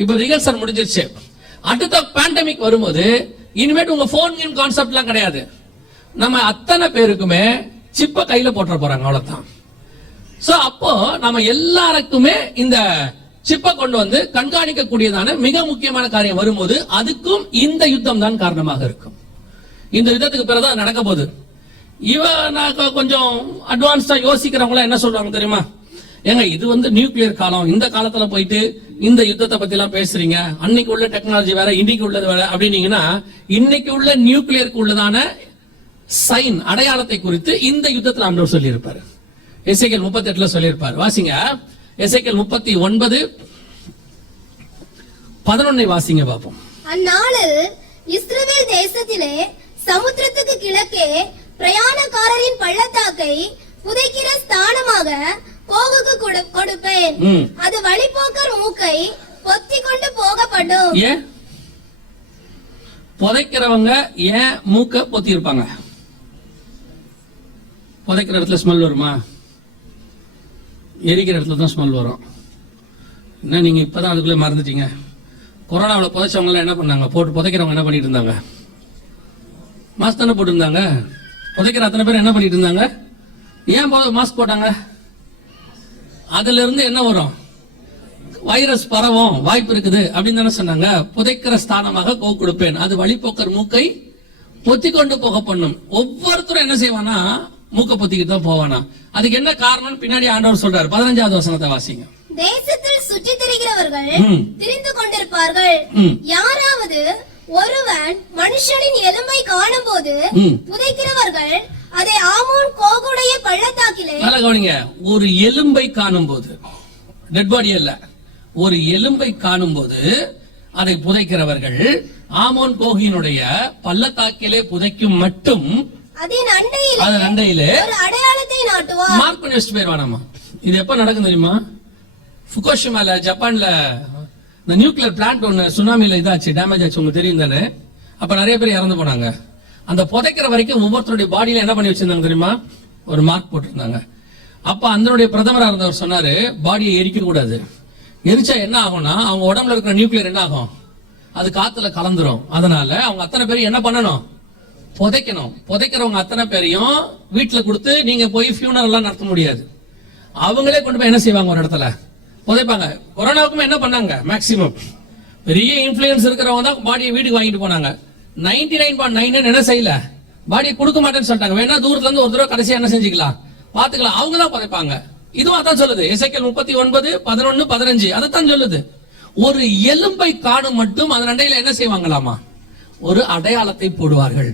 இப்ப ரிகர்சல் முடிஞ்சிருச்சு. அடுத்த பேண்டமிக் வரும்போது இனிமேட்டு உங்க போன் கான்செப்ட்லாம் கிடையாது. நம்ம அத்தனை பேருக்குமே சிப்ப கையில போட்டுற போறாங்க, அவ்வளவுதான். சோ அப்போ நம்ம எல்லாருக்குமே இந்த சிப்பை கொண்டு வந்து கண்காணிக்கக்கூடியதான மிக முக்கியமான காரியம் வரும்போது அதுக்கும் இந்த யுத்தம் தான் காரணமாக இருக்கும். இந்த யுத்தத்துக்கு பிறகுதான் நடக்க போகுது. கொஞ்சம் அட்வான்ஸ்டா யோசிக்கிறவங்க என்ன சொல்றாங்க தெரியுமா? ஏங்க இது வந்து நியூக்ளியர் காலம், இந்த காலத்துல போயிட்டு இந்த யுத்தத்தை பத்தி எல்லாம் பேசுறீங்க, அன்னைக்கு உள்ள டெக்னாலஜி வேற இன்னைக்கு உள்ளது வேற அப்படின்னீங்கன்னா, இன்னைக்கு உள்ள நியூக்ளியருக்கு உள்ளதான சைன் அடையாளத்தை குறித்து இந்த யுத்தத்தில் ஆண்டவர் சொல்லி இருப்பாரு. எசேக்கியேல் 38ல சொல்லி இருப்பாரு. வாசிங்க, எசேக்கியேல் 39:11 வாசிங்க பாப்போம். அந்நாளில் இஸ்ரவேல் தேசத்திலே சமுத்திரத்துக்கு கிழக்கே பிரயாணக்காரரின் பள்ளத்தாக்கை புதைக்கிற ஸ்தானமாக கோகுக்கு கொடுப்பேன். அது வழிபோக்கர் மூக்கை பொத்தி கொண்டு போகப்படும். ஏன் புதைக்கிறவங்க ஏன் மூக்க பொத்தி இருப்பாங்க? புதைக்கிற இடத்துல ஸ்மெல் வருமா? எரிக்கிற இடத்துல தான் ஸ்மெல் வரும். என்ன நீங்க இப்பதான் அதுக்குள்ள மறந்துட்டீங்க? கொரோனாவில் புதைச்சவங்க என்ன பண்ணாங்க? போட்டு புதைக்கிறவங்க என்ன பண்ணிட்டு இருந்தாங்க? மாஸ்க் தானே போட்டு இருந்தாங்க. புதைக்கிற அத்தனை பேர் என்ன பண்ணிட்டு இருந்தாங்க? ஏன் மாஸ்க் போட்டாங்க? அதுல இருந்து என்ன வரும்? வைரஸ் பரவும் வாய்ப்பு இருக்குது அப்படின்னு தானே சொன்னாங்க. புதைக்கிற ஸ்தானமாக கொடுப்பேன், அது வழிபோக்கர் மூக்கை பொத்தி கொண்டு போக பண்ணும். ஒவ்வொருத்தரும் என்ன செய்வானா? மூக்க பொத்திக்கிட்டு தான் போவானா. அதுக்கு என்ன காரணம் பின்னாடி ஆண்டவர் சொல்றாரு. 15வது வசனத்தை வாசிங்க. தேசத்தில் சுற்றி திரிகிறவர்கள் திரிந்து கொண்டிருப்பார்கள். யாராவது ஒருவன் மனுஷனின் எலும்பை காணும் போது புதைக்கிறவர்கள் அதை ஆமோன் கோகுடைய பள்ளத்தாக்கிலே. நல்லா கவனிங்க, ஒரு எலும்பை காணும் போது, டெட் பாடி அல்ல, ஒரு எலும்பை காணும் போது அதை புதைக்கிறவர்கள் ஆமோன் கோகினுடைய பள்ளத்தாக்கிலே புதைக்கும் மட்டும் அதன் அண்டையிலே ஒரு அடையாளத்தை நாட்டுவார். மார்க் பண்ணி வச்சுட்டு போயிருவானாமா. இது எப்ப நடக்கும் தெரியுமா? ஃபுகுஷிமால ஜப்பான்ல இந்த நியூக்ளியர் பிளான்ட் ஒன்னு சுனாமில இதாச்சு, டேமேஜ் ஆச்சு, உங்களுக்கு தெரியும் தானே? அப்ப நிறைய பேர் இறந்து போனாங்க. அந்த புதைக்கிற வரைக்கும் ஒவ்வொருத்தருடைய பாடியில என்ன பண்ணி வச்சிருந்தாங்க தெரியுமா? ஒரு மார்க் போட்டிருந்தாங்க. அப்ப அதனுடைய பிரதமரா இருந்தவர் சொன்னாரு, பாடியை எரிக்க கூடாது, எரிச்சா என்ன ஆகும்னா அவங்க உடம்புல இருக்கிற நியூக்ளியர் என்ன ஆகும்? அது காத்துல கலந்துரும். அதனால அவங்க அத்தனை பேரும் என்ன பண்ணணும்? புதைக்கணும். புதைக்கிறவங்க அத்தனை பேரையும் வீட்டுல கொடுத்து நீங்க போய் ஃபியூனரல் எல்லாம் நடத்த முடியாது. அவங்களே கொண்டு போய் என்ன செய்வாங்க? ஒரு இடத்துல புதைப்பாங்க. கொரோனாவுக்குமே என்ன பண்ணாங்க? மேக்சிமம் பெரிய இன்ஃபுளுன்ஸ் இருக்கிறவங்க தான் பாடியை வீட்டுக்கு வாங்கிட்டு போனாங்க. 99.9 என்ன செய்யல, பாடியை கொடுக்க மாட்டேன்னு சொல்லிட்டாங்க. வேணா தூரத்துல இருந்து ஒரு தடவை கடைசியா என்ன செஞ்சுக்கலாம், பாத்துக்கலாம். அவங்க தான் புதைப்பாங்க. இதுவும் அதான் சொல்லுது. எசேக்கியேல் 39:11-15 அதைத்தான் சொல்லுது. ஒரு எலும்பை காணும் மட்டும் அதன் அண்டையில என்ன செய்வாங்களாமா? ஒரு அடையாளத்தை போடுவார்கள்.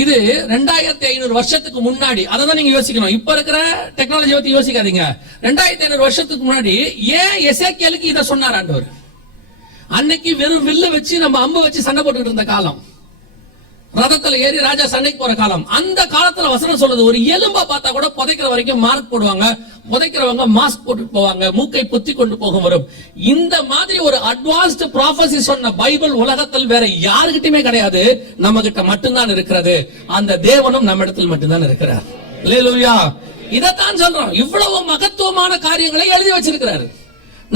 இது 2500 வருஷத்துக்கு முன்னாடி. அதான் நீங்க யோசிக்கணும். இப்ப இருக்கிற டெக்னாலஜி பத்தி யோசிக்காதீங்க. 2500 வருஷத்துக்கு முன்னாடி ஏன் எசேக்கியேலுக்கு இதை சொன்னார் ஆண்டவர்? அன்னைக்கு வெறும் வில்ல வச்சு நம்ம அம்பு வச்சு சண்டை போட்டுக்கிட்டு இருந்த காலம், ரதத்துல ஏறி ராஜா சண்டைக்கு போற காலம். அந்த காலத்துல வசனம் சொல்லுது, ஒரு எலும்பா பார்த்தா கூட புதைக்கிற வரைக்கும் மார்க் போடுவாங்க, புதைக்கிறவங்க மாஸ்க் போட்டு போவாங்க, மூக்கை பொத்தி கொண்டு போக வரும். இந்த மாதிரி ஒரு அட்வான்ஸ்ட் ப்ராபசி சொன்ன பைபிள் உலகத்தில் வேற யாருகிட்டயுமே கிடையாது, நம்ம கிட்ட மட்டும்தான் இருக்கிறது. அந்த தேவனும் நம்ம இடத்தில் மட்டும்தான் இருக்கிறார். அல்லேலூயா. இதத்தான் சொல்றோம். இவ்வளவு மகத்துவமான காரியங்களை எழுதி வச்சிருக்கிறாரு.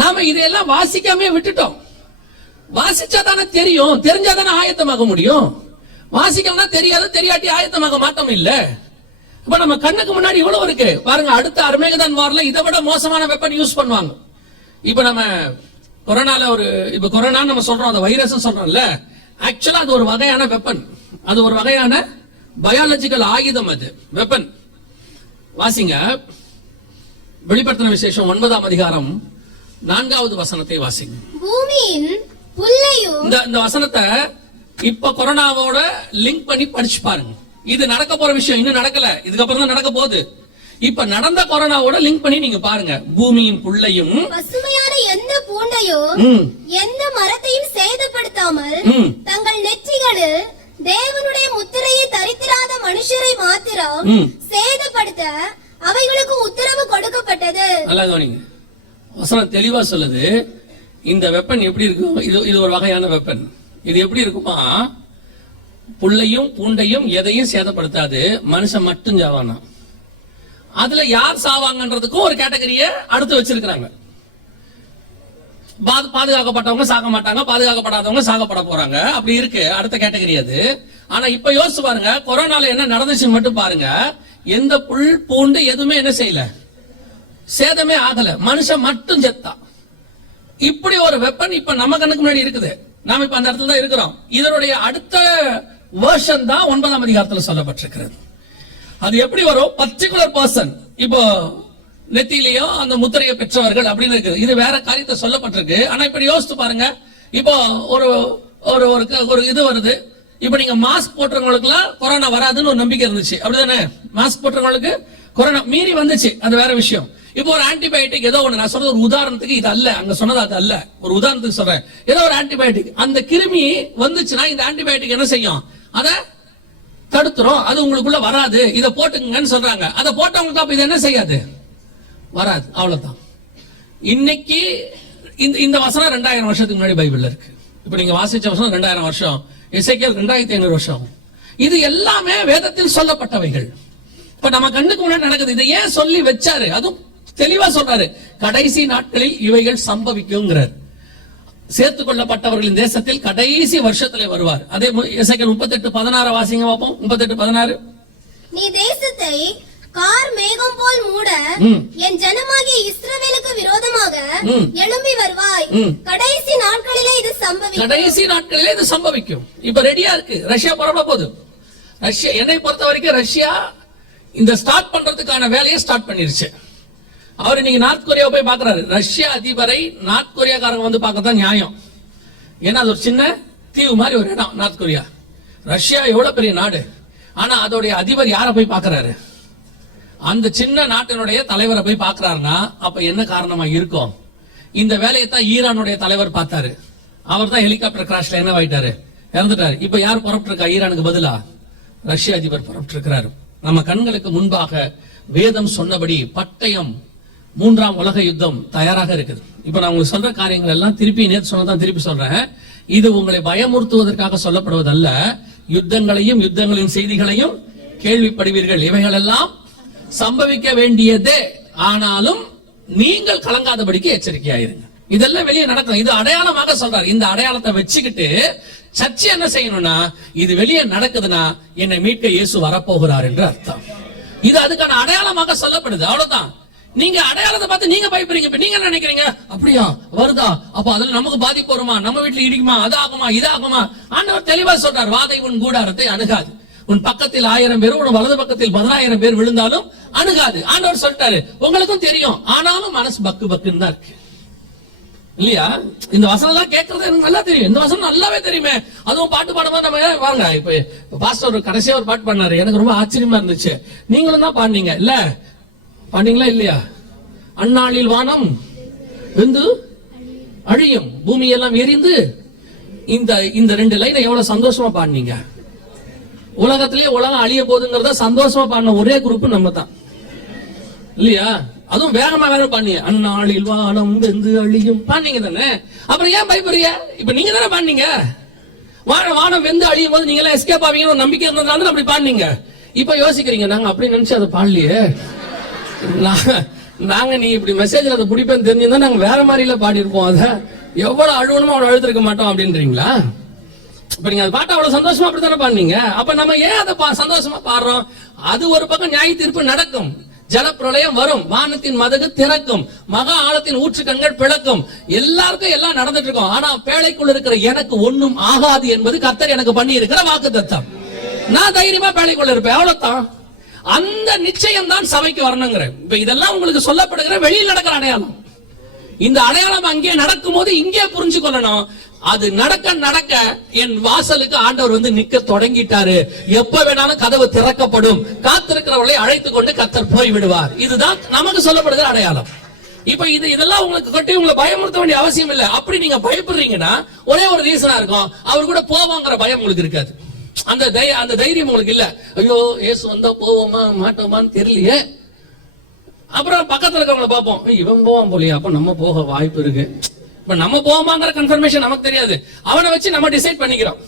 நாம இதையெல்லாம் வாசிக்காமே விட்டுட்டோம். வாசிச்சா தானே தெரியும், தெரிஞ்சாதானே ஆயத்தமாக முடியும். வாசிக்கணும்னா தெரியாது, தெரியாட்டி ஆயத்தமாக மாட்டோம் இல்ல. இப்ப நம்ம கண்ணுக்கு முன்னாடி இவ்வளவு இருக்கு பாருங்க. அடுத்த அர்மேகதான் வார்ல இதை விட மோசமான வெப்பன் யூஸ் பண்ணுவாங்க. இப்ப நம்ம கொரோனால இப்ப கொரோனா நம்ம சொல்றோம், அந்த வைரஸ் சொல்றோம்ல, ஆக்சுவலா அது ஒரு வகையான வெப்பன், அது ஒரு வகையான பயாலஜிக்கல் ஆயுதம், அது வெப்பன். வாசிங்க, வெளிப்படுத்தின விசேஷம் 9ஆம் அதிகாரம் 4வது வசனத்தை வாசிங்க. பூமியின் புல்லையும், இந்த வசனத்தை இப்ப கொரோனாவோட லிங்க் பண்ணி படிச்சு பாருங்க. இது நடக்க போற விஷயம், இன்னும் நடக்கல, இதுக்கப்புறம் தான் நடக்க போகுது. இப்ப நடந்த கொரோனாவோட லிங்க் பண்ணி நீங்க பாருங்க. பூமியின் புல்லையும், பசுமையான எந்த பூண்டையும் எந்த மரத்தையும் சேதப்படுத்தாமல் தங்கள் நெற்றிகளில் தேவனுடைய முத்திரையை தரித்திராத மனுஷரை மாத்திரம் சேதப்படுத்த அவைகளுக்கு உத்தரவு கொடுக்கப்பட்டது. நல்லா கவனிங்க, வசனம் தெளிவா சொல்லுது. இந்த வெப்பன் எப்படி இருக்கும்? இது ஒரு வகையான வெப்பன். இது எப்படி இருக்குமா? புல்லையும் பூண்டையும் எதையும் சேதப்படுத்தாது, மனுஷன் மட்டும் சாவானா. அதுல யார் சாவாங்கன்றதுக்கும் ஒரு கேட்டகரிய அடுத்து வச்சிருக்காங்க. பாதுகாக்கப்பட்டவங்க சாக மாட்டாங்க, பாதுகாக்கப்படாதவங்க சாகப்பட போறாங்க. அப்படி இருக்கு அடுத்த கேட்டகரி அது. ஆனா இப்ப யோசிச்சு பாருங்க, கொரோனால என்ன நடந்துச்சுன்னு மட்டும் பாருங்க. எந்த புல் பூண்டு எதுவுமே என்ன செய்யல, சேதமே ஆகல, மனுஷன் மட்டும் செத்தான். இப்படி ஒரு வெப்பன் இப்ப நம்ம கண்ணுக்கு முன்னாடி இருக்குது. நாம இப்ப அந்த இடத்துல தான் இருக்கிறோம். இதனுடைய அடுத்த வெர்ஷன் தான் 9ஆம் அதிகாரத்தில் சொல்லப்பட்டிருக்கிறது. அது எப்படி வரும்? பர்டிகுலர் பர்சன், இப்போ நெத்தியிலேயோ அந்த முத்திரையை பெற்றவர்கள் அப்படின்னு இருக்குது. இது வேற காரியத்தை சொல்லப்பட்டிருக்கு. ஆனா இப்படி யோசித்து பாருங்க, இப்போ ஒரு ஒரு ஒரு இது வருது. இப்ப நீங்க மாஸ்க் போட்டுறவங்களுக்கு எல்லாம் கொரோனா வராதுன்னு ஒரு நம்பிக்கை இருந்துச்சு, அப்படிதானே? மாஸ்க் போட்டுறவங்களுக்கு கொரோனா மீறி வந்துச்சு, அது வேற விஷயம். இப்போ ஒரு ஆன்டிபயோட்டிக் ஏதோ ஒண்ணு, நான் சொல்றது ஒரு உதாரணத்துக்கு, இது அல்ல, அங்க சொன்னது அது அல்ல, ஒரு உதாரணத்துக்கு சொல்றேன். ஏதோ ஒரு ஆன்டிபயோட்டிக், அந்த கிருமி வந்துச்சுன்னா இந்த ஆன்டிபயோட்டிக் என்ன செய்யும்? அத தடுத்துரும், அது உங்களுக்குள்ள வராது, இதை போட்டுங்கன்னு சொல்றாங்க. அதை போட்டவங்களுக்கு அப்ப இது என்ன செய்யாது? வராது, அவ்வளவுதான். இன்னைக்கு இந்த வசனம் 2000 வருஷத்துக்கு முன்னாடி பைபிள்ல இருக்கு. இப்ப நீங்க வாசிச்ச வசனம் 2000 வருஷம், எசேக்கியேல் 2500 வருஷம். இது எல்லாமே வேதத்தில் சொல்லப்பட்டவைகள். இப்ப நம்ம கண்ணுக்கு முன்னாடி நடக்குது. இதை ஏன் சொல்லி வச்சாரு? அதுவும் தெளிவா சொல்றாரு, கடைசி நாட்களில் இவைகள் சம்பவிக்குங்கிறார். சேர்த்துக் கொள்ளப்பட்டவர்களின் தேசத்தில் கடைசி வருஷத்துல வருவார். அதே எசேக்கியேல் 38:16 வாசிங்க பார்ப்போம். 38:16. நீ தேசத்தை கார் மேகம் போல் மூட என் ஜனமாகிய இஸ்ரவேலுக்கு விரோதமாக எழும்பி வருவாய். கடைசி நாட்களிலே இது சம்பவிக்கும். கடைசி நாட்களிலே இது சம்பவிக்கும். இப்ப ரெடியா இருக்கு. ரஷ்யா புறப்பட போகுது. ரஷ்யா, என்னை பொறுத்த வரைக்கும் ரஷ்யா இந்த ஸ்டார்ட் பண்றதுக்கான வேலையை ஸ்டார்ட் பண்ணிருச்சு. அவர் இன்னைக்கு நார்த் கொரியா போய் பாக்குறாரு. ரஷ்யா அதிபரை நார்த் கொரியாக்காரங்க வந்து பார்க்கத்தான் நியாயம். ஏன்னா அது ஒரு சின்ன தீவு மாதிரி ஒரு இடம் நார்த் கொரியா. ரஷ்யா எவ்வளவு பெரிய நாடு, ஆனா அதோடைய அதிபர் யார போய் பாக்குறாரு? அந்த சின்ன நாட்டினுடைய தலைவரை போய் பாக்குறாருன்னா அப்ப என்ன காரணமா இருக்கும்? இந்த வேலையை தான் ஈரானுடைய தலைவர் பார்த்தாரு. அவர் தான் ஹெலிகாப்டர் கிராஷ்ல என்ன ஆயிட்டாரு, இறந்துட்டாரு. இப்ப யார் புறப்பட்டு இருக்கா? ஈரானுக்கு பதிலா ரஷ்ய அதிபர் புறப்பட்டு இருக்கிறாரு. நம்ம கண்களுக்கு முன்பாக வேதம் சொன்னபடி பட்டயம், 3ஆம் உலக யுத்தம் தயாராக இருக்குது. இப்ப நான் உங்களுக்கு சொல்ற காரியங்கள் எல்லாம் திருப்பி நேற்று சொன்னதான் திருப்பி சொல்றேன். இது உங்களை பயமுறுத்துவதற்காக சொல்லப்படுவதல்ல. யுத்தங்களையும் யுத்தங்களின் செய்திகளையும் கேள்விப்படுவீர்கள், இவைகள் எல்லாம் சம்பவிக்க வேண்டியதே. ஆனாலும் நீங்கள் கலங்காதபடிக்கு எச்சரிக்கையாயிருங்க. இதெல்லாம் வெளியே நடக்கும். இது அடையாளமாக சொல்றாரு. இந்த அடையாளத்தை வச்சுக்கிட்டு சர்ச்சை என்ன செய்யணும்னா, இது வெளியே நடக்குதுன்னா என்னை மீட்க இயேசு வரப்போகிறார் என்று அர்த்தம். இது அதுக்கான அடையாளமாக சொல்லப்படுது, அவ்வளவுதான். நீங்க அடையாளத்தை பார்த்து நீங்க பயப்படுறீங்க. இப்ப நீங்க நினைக்கிறீங்க, அப்படியா வருதா, அப்ப அதுல நமக்கு பாதிப்பு வருமா, நம்ம வீட்டுல இடிக்குமா, அதாகுமா இதாகுமா? ஆண்டவர் தெளிவா சொல்றார், வாதை உன் கூடாரத்தை அணுகாது, உன் பக்கத்தில் 1000 பேர், உன் வலது பக்கத்தில் 10000 பேர் விழுந்தாலும் அணுகாது. ஆண்டவர் சொல்லிட்டாரு. உங்களுக்கும் தெரியும், ஆனாலும் மனசு பக்கு பக்குன்னு தான் இருக்கு, இல்லையா? இந்த வசனம் எல்லாம் கேட்கறது எனக்கு நல்லா தெரியும். இந்த வசனம் நல்லாவே தெரியுமே. அதுவும் பாட்டு பாடும்போது நம்ம வாங்க, இப்ப பாஸ்டர் கடைசியா ஒரு பாட்டு பாடினாரு, எனக்கு ரொம்ப ஆச்சரியமா இருந்துச்சு. நீங்களும் தான் பாடுனீங்க இல்ல? பாண்டீங்களா இல்லையா? அந்நாளில் வானம் வெந்து அழியும், பூமி எல்லாம் எரிந்து. இந்த 2 லைனை எவ்வளவு சந்தோஷமா பாடுனீங்க. உலகத்திலேயே உலகம் அழிய போகுதுங்கிறத சந்தோஷமா பாடின ஒரே குரூப் நம்ம தான், இல்லையா? அதுவும் வேகமா வேற பாடுனீங்க, அந்நாளில் வானம் வெந்து அழியும் பாடுனீங்க தானே. அப்புறம் ஏன் பயப்படுறீங்க? இப்ப நீங்க தானே பாடுனீங்க. வானம் வெந்து அழியும் போது நீங்க எல்லாம் எஸ்கேப் ஆவீங்கன்னு ஒரு நம்பிக்கை இருந்ததுனால அப்படி பாடுனீங்க. இப்ப யோசிக்கிறீங்க, நாங்க அப்படி நினைச்சு அதை பாடலையே, நாங்க நீ இப்படி மெசேஜ்ல அதை பிடிப்பேன்னு தெரிஞ்சிருந்தா நாங்க வேற மாதிரில பாடி இருப்போம். அத எவ்வளவு அழுவணுமோ அவ்வளவு அழுத்திருக்க மாட்டோம் அப்படின்றீங்களா? இப்ப நீங்க அந்த பாட்டு அவ்வளவு சந்தோஷமா அப்படித்தானே பாடுனீங்க. அப்ப நம்ம ஏன் அதை சந்தோஷமா பாடுறோம்? அது ஒரு பக்கம் நியாய தீர்ப்பு நடக்கும், ஜலப்பிரளயம் வரும், வானத்தின் மதகு திறக்கும், மகா ஆழத்தின் ஊற்றுக்கண்கள் பிளக்கும், எல்லாருக்கும் எல்லாம் நடந்துட்டு இருக்கும். ஆனா பேழைக்குள் இருக்கிற எனக்கு ஒண்ணும் ஆகாது என்பது கர்த்தர் எனக்கு பண்ணி இருக்கிற வாக்குத்தத்தம். நான் தைரியமா பேழைக்குள்ள இருப்பேன், அவ்வளவுதான். அந்த நிச்சயம் தான் சபைக்கு வரணுங்கிற. இப்ப இதெல்லாம் உங்களுக்கு சொல்லப்படுகிற வெளியில் நடக்கிற அடையாளம். இந்த அடையாளம் அங்கே நடக்கும் போது இங்கே புரிஞ்சு கொள்ளணும், அது நடக்க நடக்க என் வாசலுக்கு ஆண்டவர் வந்து நிக்க தொடங்கிட்டாரு. எப்ப வேணாலும் கதவு திறக்கப்படும், காத்திருக்கிறவர்களை அழைத்துக் கொண்டு கர்த்தர் போய் விடுவார். இதுதான் நமக்கு சொல்லப்படுகிற அடையாளம். இப்ப இதெல்லாம் உங்களுக்கு கட்டி உங்களை பயமுறுத்த வேண்டிய அவசியம் இல்லை. அப்படி நீங்க பயப்படுறீங்கன்னா ஒரே ஒரு ரீசனா இருக்கும், அவர் கூட போவாங்கிற பயம் உங்களுக்கு இருக்காது. அந்த தைரியம் உங்களுக்கு இல்ல. ஐயோ ஏசு வந்தா போவோமா மாட்டோமான்னு தெரியலையே. அப்புறம் பக்கத்துல இருக்கவங்களை பார்ப்போம், இவன் போவான் போலியா, அப்ப நம்ம போக வாய்ப்பு இருக்கு. இப்ப நம்ம போவோமாங்கிற கன்ஃபர்மேஷன் நமக்கு தெரியாது. அவனை வச்சு நம்ம டிசைட் பண்ணிக்கிறோம்,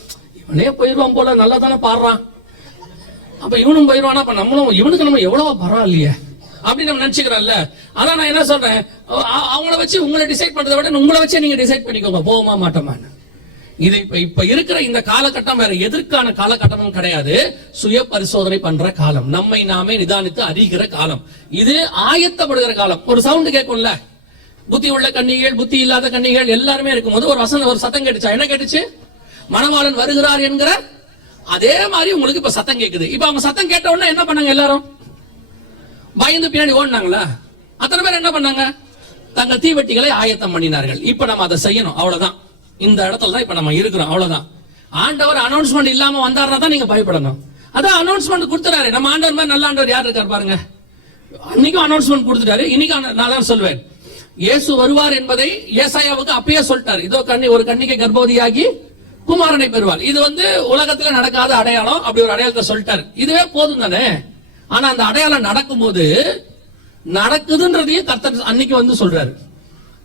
இவனே போயிடுவான் போல, நல்லா தானே பாடுறான், அப்ப இவனும் போயிடுவானா, அப்ப நம்மளும் இவனுக்கு நம்ம எவ்வளவா பரவாயில்லையே அப்படின்னு நம்ம நினைச்சுக்கிறோம்ல. அதான் நான் என்ன சொல்றேன், அவங்கள வச்சு உங்களை டிசைட் பண்றதை விட உங்களை வச்சே நீங்க டிசைட் பண்ணிக்கோங்க போவோமா மாட்டோமான்னு. இது இப்ப இருக்கிற இந்த காலகட்டம் வேற எதற்கான காலகட்டமும் கிடையாது. சுய பரிசோதனை பண்ற காலம், நம்மை நாமே நிதானித்து அறிகிற காலம், இது ஆயத்தப்படுகிற காலம். ஒரு சவுண்ட் கேட்கும்ல, புத்தி உள்ள கன்னிகள் புத்தி இல்லாத கன்னிகள் எல்லாருமே இருக்கும்போது ஒரு சத்தம் கேட்டுச்சா? என்ன கேட்டுச்சு? மணவாளன் வருகிறார் என்கிற அதே மாதிரி உங்களுக்கு இப்ப சத்தம் கேக்குது. இப்ப அவங்க சத்தம் கேட்ட உடனே என்ன பண்ணாங்க? எல்லாரும் பயந்து பின்னாடி ஓடினாங்களா? அத்தனை பேர் என்ன பண்ணாங்க? தங்கள் தீவெட்டிகளை ஆயத்தம் பண்ணினார்கள். இப்ப நம்ம அதை செய்யணும், அவ்வளவுதான். இந்த இடத்துல தான் இப்ப நம்ம இருக்கிறோம், அவ்வளவுதான். ஆண்டவர் அனௌன்ஸ்மெண்ட் இல்லாம வந்தாருன்னா தான் நீங்க பயப்படணும். அதான் அனௌன்ஸ்மெண்ட் கொடுத்துறாரு. நம்ம ஆண்டவர் மாதிரி நல்ல ஆண்டவர் யார் இருக்காரு பாருங்க. அன்னைக்கும் அனௌன்ஸ்மெண்ட் கொடுத்துட்டாரு. இன்னைக்கு நான் தான் சொல்வேன், இயேசு வருவார் என்பதை ஏசாயாவுக்கு அப்பயே சொல்லிட்டாரு. இதோ ஒரு கன்னிகை கர்ப்பவதியாகி குமாரனை பெறுவார். இது உலகத்துல நடக்காத அடையாளம். அப்படி ஒரு அடையாளத்தை சொல்லிட்டாரு. இதுவே போதும் தானே. ஆனா அந்த அடையாளம் நடக்கும்போது நடக்குதுன்றதையும் கர்த்தர் அன்னைக்கு சொல்றாரு.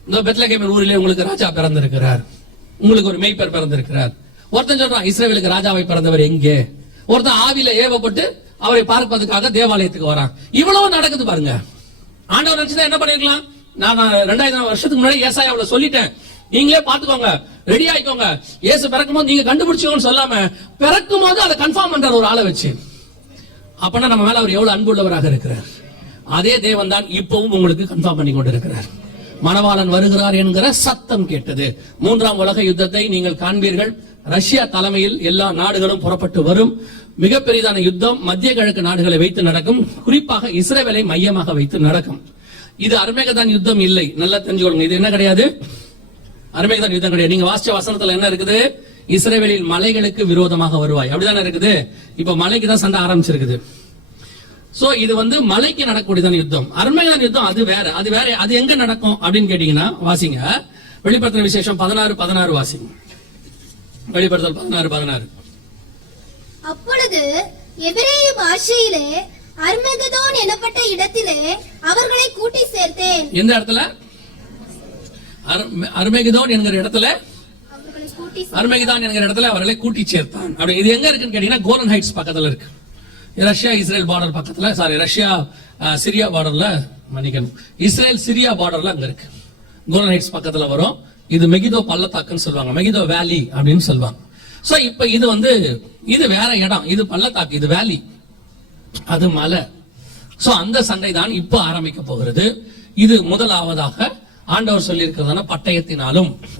இந்த பெத்லகேம் ஊரிலே உங்களுக்கு ராஜா பிறந்திருக்கிறார், உங்களுக்கு ஒரு மேய்ப்பர் பிறந்திருக்கிறார். ஒருத்தன் சொல்றான், இஸ்ரவேலுக்கு ராஜாவை பிறந்தவர் எங்கே? ஒருத்தன் ஆவியில ஏவப்பட்டு அவரை பார்ப்பதற்காக தேவாலயத்துக்கு வரான். இவ்வளவு நடக்குது பாருங்க. ஆண்டவர் நினைச்சா என்ன பண்ணிருக்கலாம்? நான் 2000 வருஷத்துக்கு முன்னாடி ஏசாயாவுல சொல்லிட்டேன், நீங்களே பாத்துக்கோங்க, ரெடி ஆயிக்கோங்க, இயேசு பிறக்கும் போது நீங்க கண்டுபிடிச்சோன்னு சொல்லாம பிறக்கும் போது அதை கன்ஃபார்ம் பண்ற ஒரு ஆளை வச்சு. அப்பனா நம்ம மேல அவர் எவ்வளவு அன்புள்ளவராக இருக்கிறார். அதே தேவன் தான் இப்பவும் உங்களுக்கு கன்ஃபார்ம் பண்ணி கொண்டு இருக்கிறார். மணவாளன் வருகிறார் என்கிற சத்தம் கேட்டது. 3ஆம் உலக யுத்தத்தை நீங்கள் காண்பீர்கள். ரஷ்யா தலைமையில் எல்லா நாடுகளும் புறப்பட்டு வரும். மிகப்பெரியதான யுத்தம் மத்திய கிழக்கு நாடுகளை வைத்து நடக்கும். குறிப்பாக இஸ்ரேலை மையமாக வைத்து நடக்கும். இது அர்மேகதான் யுத்தம் இல்லை, நல்லா தெரிஞ்சுக்கொள்ளுங்க. இது என்ன கிடையாது? அர்மேகதான் யுத்தம் கிடையாது. நீங்க வாசிச்ச வசனத்துல என்ன இருக்குது? இஸ்ரேலின் மலைகளுக்கு விரோதமாக வருவாய், அப்படிதானே இருக்குது. இப்ப மலைக்கு தான் சண்டை ஆரம்பிச்சிருக்குது. சோ இது மலைக்கு நடக்கக்கூடியதான யுத்தம். அர்மேகதான் யுத்தம் அது வேற. அது எங்க நடக்கும் அப்படின்னு கேட்டீங்கன்னா வாசிங்க, வெளிப்படுத்தின விசேஷம் 16:16 வாசிங்க. வெளிப்படுத்தல் 16:16. அப்பொழுது எபிரேய பாஷையிலே அர்மகதோன் எனப்பட்ட இடத்திலே அவர்களை கூட்டி சேர்த்தேன். எந்த இடத்துல? அர்மேகதோன் என்கிற இடத்துல, அர்மேகதான் என்கிற இடத்துல அவர்களை கூட்டி சேர்த்தான். அப்படி இது எங்க இருக்குன்னு கேட்டீங்கன்னா கோலன் ஹைட்ஸ் பக்கத்துல இருக்கு. ரஷ்யா இஸ்ரேல் பார்டர் பக்கத்துல, ரஷ்யா சிரியா பார்டர்ல, மன்னிக்கணும், இஸ்ரேல் சிரியா பார்டர்ல அங்க இருக்கு. கோலன் ஹைட்ஸ் பக்கத்துல வரும். இது மெகிதோ பள்ளத்தாக்குன்னு சொல்லுவாங்க, மெகிதோ வேலி அப்படின்னு சொல்லுவாங்க. சோ இப்ப இது வேற இடம். இது பள்ளத்தாக்கு, இது வேலி, அது மலை. சோ அந்த சண்டை தான் இப்ப ஆரம்பிக்க போகிறது. இது முதலாவதாக ஆண்டவர் சொல்லி இருக்கிறதான பட்டயத்தினாலும்